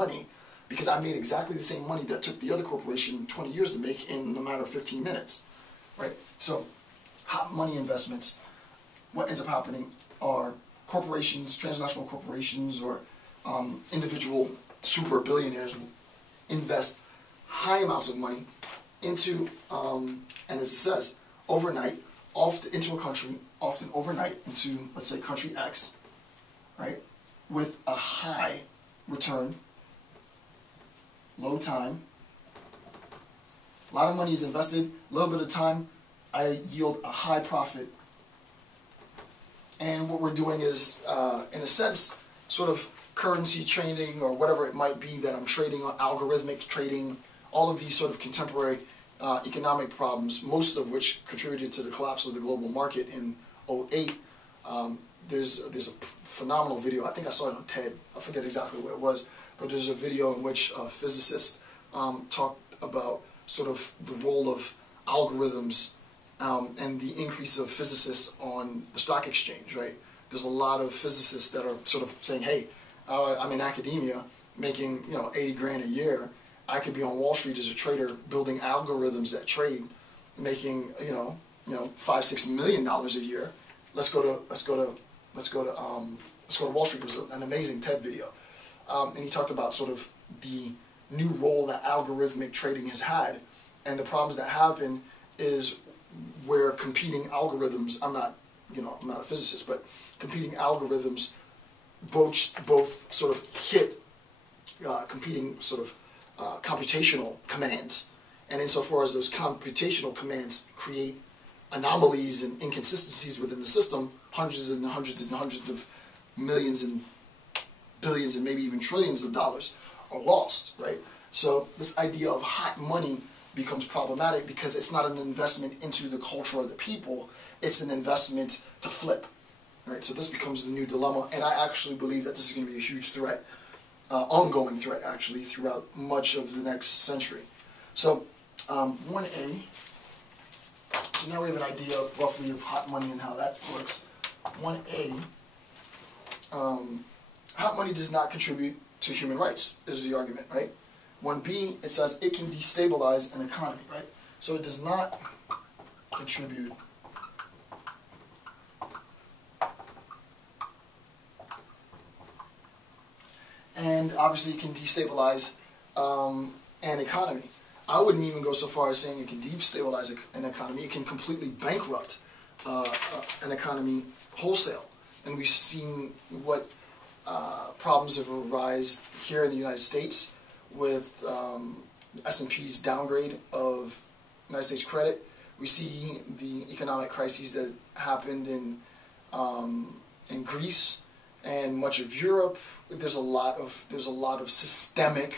money because I made exactly the same money that took the other corporation 20 years to make in a matter of 15 minutes, right? So hot money investments, what ends up happening are corporations, transnational corporations, or individual super billionaires invest high amounts of money into, and as it says, overnight, often into a country, often overnight into, let's say, country X, right, with a high return, low time. A lot of money is invested, a little bit of time, I yield a high profit. And what we're doing is, in a sense, sort of currency trading or whatever it might be that I'm trading on, algorithmic trading, all of these sort of contemporary economic problems, most of which contributed to the collapse of the global market in '08. There's a phenomenal video, I think I saw it on TED, I forget exactly what it was, but there's a video in which a physicist talked about sort of the role of algorithms and the increase of physicists on the stock exchange, right? There's a lot of physicists that are sort of saying, hey, I'm in academia making 80 grand a year. I could be on Wall Street as a trader building algorithms that trade, making $5-6 million a year. Let's go to Wall Street. It was an amazing TED video, and he talked about sort of the new role that algorithmic trading has had, and the problems that happen is where competing algorithms. I'm not a physicist, but competing algorithms both sort of hit competing sort of computational commands, and insofar as those computational commands create anomalies and inconsistencies within the system, hundreds and hundreds and hundreds of millions and billions and maybe even trillions of dollars are lost, right? So this idea of hot money becomes problematic because it's not an investment into the culture of the people, it's an investment to flip, right? So this becomes the new dilemma, and I actually believe that this is going to be a huge threat, ongoing threat actually, throughout much of the next century. So 1A, so now we have an idea roughly of hot money and how that works. 1A, hot money does not contribute to human rights, is the argument, right? 1B, it says it can destabilize an economy, right? So it does not contribute and obviously it can destabilize an economy. I wouldn't even go so far as saying it can destabilize an economy. It can completely bankrupt an economy wholesale. And we've seen what problems have arisen here in the United States with S&P's downgrade of United States credit. We see the economic crises that happened in Greece and much of Europe. There's a lot of systemic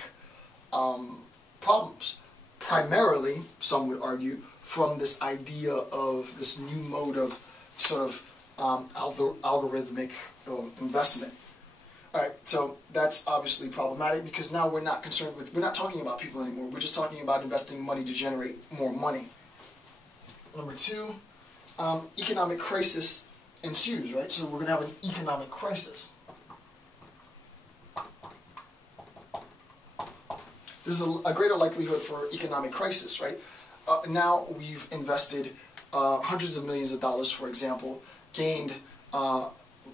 problems. Primarily, some would argue, from this idea of this new mode of sort of algorithmic investment. Alright, so that's obviously problematic because now we're not talking about people anymore, we're just talking about investing money to generate more money. Number 2, economic crisis ensues, right? So we're going to have an economic crisis. There's a greater likelihood for economic crisis, right? Now we've invested hundreds of millions of dollars, for example, gained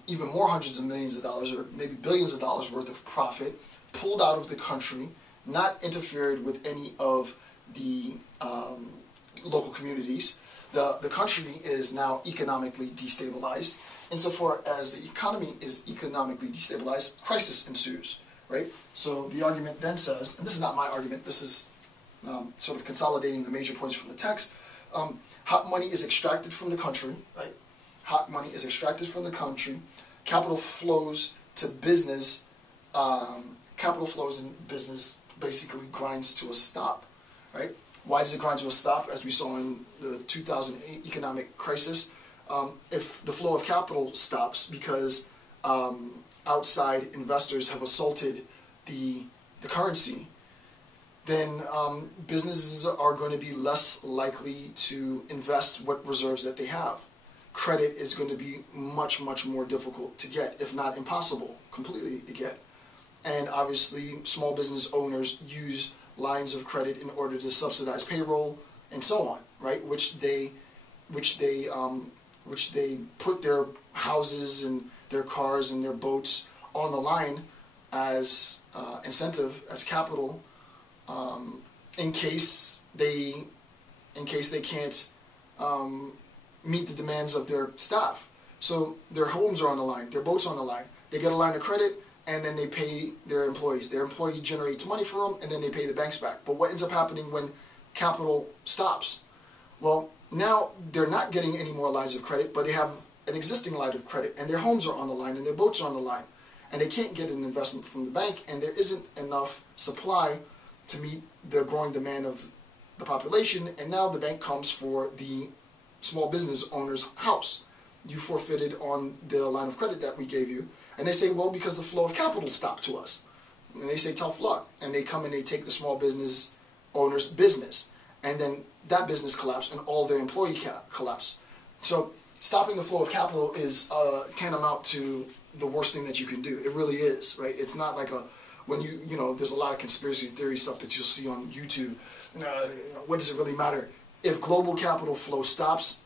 even more hundreds of millions of dollars or maybe billions of dollars worth of profit, pulled out of the country, not interfered with any of the local communities. The country is now economically destabilized. Insofar as the economy is economically destabilized, crisis ensues, right? So the argument then says, and this is not my argument, this is sort of consolidating the major points from the text, hot money is extracted from the country, right? Hot money is extracted from the country, capital flows to business, capital flows in business basically grinds to a stop, right? Why does it grind to a stop? As we saw in the 2008 economic crisis, if the flow of capital stops because outside investors have assaulted the currency, then businesses are going to be less likely to invest what reserves that they have. Credit is going to be much, much more difficult to get, if not impossible completely to get. and obviously small business owners use lines of credit in order to subsidize payroll and so on, right? Which they put their houses and their cars and their boats on the line as incentive, as capital, in case they can't meet the demands of their staff. So their homes are on the line, their boats are on the line. They get a line of credit, and then they pay their employees. Their employee generates money for them, and then they pay the banks back. But what ends up happening when capital stops? Well, now they're not getting any more lines of credit, but they have an existing line of credit, and their homes are on the line, and their boats are on the line, and they can't get an investment from the bank, and there isn't enough supply to meet the growing demand of the population, and now the bank comes for the small business owner's house. You forfeited on the line of credit that we gave you, and they say, well, because the flow of capital stopped to us. And they say, tough luck, and they come and they take the small business owner's business, and then that business collapse and all their employee collapse. So stopping the flow of capital is tantamount to the worst thing that you can do. It really is, right? It's not like when there's a lot of conspiracy theory stuff that you'll see on YouTube. What does it really matter? If global capital flow stops,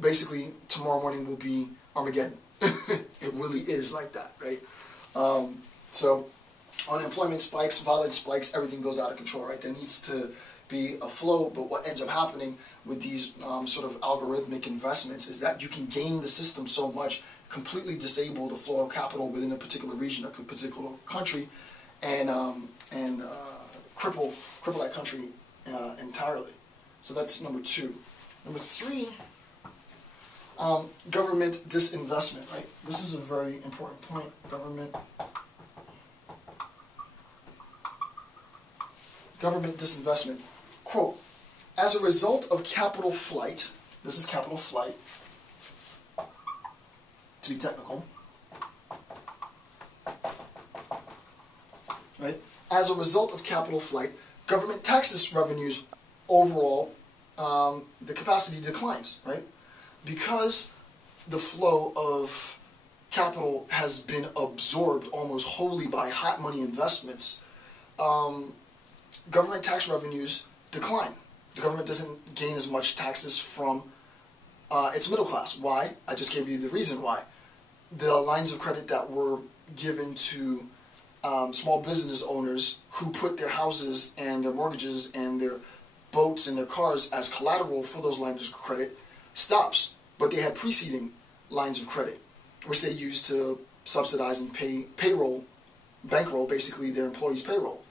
basically tomorrow morning will be Armageddon. It really is like that, right? So unemployment spikes, violence spikes, everything goes out of control, right? There needs to be a flow, but what ends up happening with these sort of algorithmic investments is that you can game the system so much, completely disable the flow of capital within a particular region, a particular country, and cripple that country entirely. So that's number 2. Number 3, government disinvestment, right? This is a very important point. Government disinvestment. Quote, as a result of capital flight, this is capital flight, to be technical, right? As a result of capital flight, government taxes revenues overall, the capacity declines, right? Because the flow of capital has been absorbed almost wholly by hot money investments, government tax revenues decline. The government doesn't gain as much taxes from its middle class. Why? I just gave you the reason why. The lines of credit that were given to small business owners who put their houses and their mortgages and their boats and their cars as collateral for those lines of credit stops. But they had preceding lines of credit, which they used to subsidize and pay payroll, bankroll basically their employees' payroll.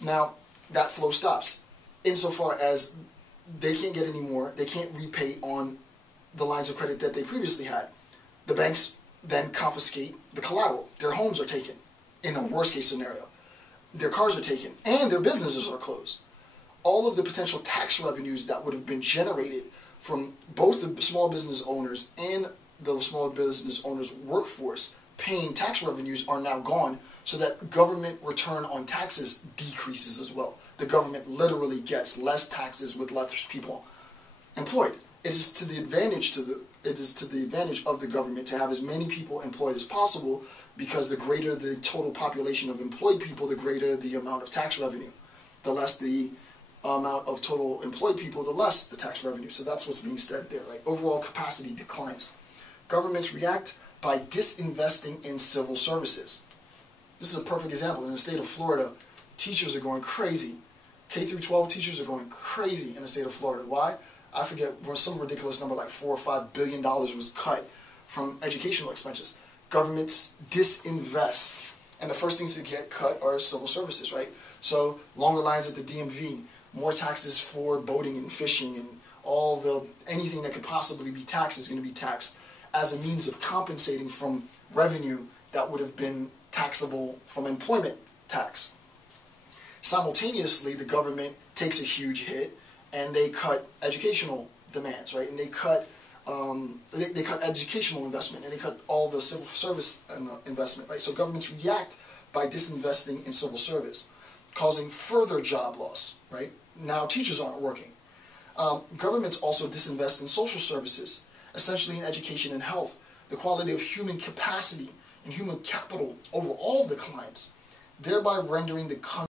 Now, that flow stops. Insofar as they can't get any more, they can't repay on the lines of credit that they previously had. The banks then confiscate the collateral. Their homes are taken, in a worst case scenario. Their cars are taken, and their businesses are closed. All of the potential tax revenues that would have been generated from both the small business owners and the small business owners' workforce paying tax revenues are now gone, so that government return on taxes decreases as well. The government literally gets less taxes with less people employed. It is to the advantage of the government to have as many people employed as possible, because the greater the total population of employed people, the greater the amount of tax revenue. The less the amount of total employed people, the less the tax revenue. So that's what's being said there, right? Overall capacity declines. Governments react by disinvesting in civil services. This is a perfect example. In the state of Florida, teachers are going crazy. K through 12 teachers are going crazy in the state of Florida. Why? I forget, some ridiculous number like $4 or $5 billion was cut from educational expenses. Governments disinvest, and the first things to get cut are civil services, right? So longer lines at the DMV, more taxes for boating and fishing, and anything that could possibly be taxed is going to be taxed as a means of compensating from revenue that would have been taxable from employment tax. Simultaneously, the government takes a huge hit, and they cut educational demands, right? And they cut educational investment, and they cut all the civil service investment, right? So governments react by disinvesting in civil service, causing further job loss, right? Now teachers aren't working. Governments also disinvest in social services, essentially in education and health. The quality of human capacity and human capital overall declines. thereby rendering the country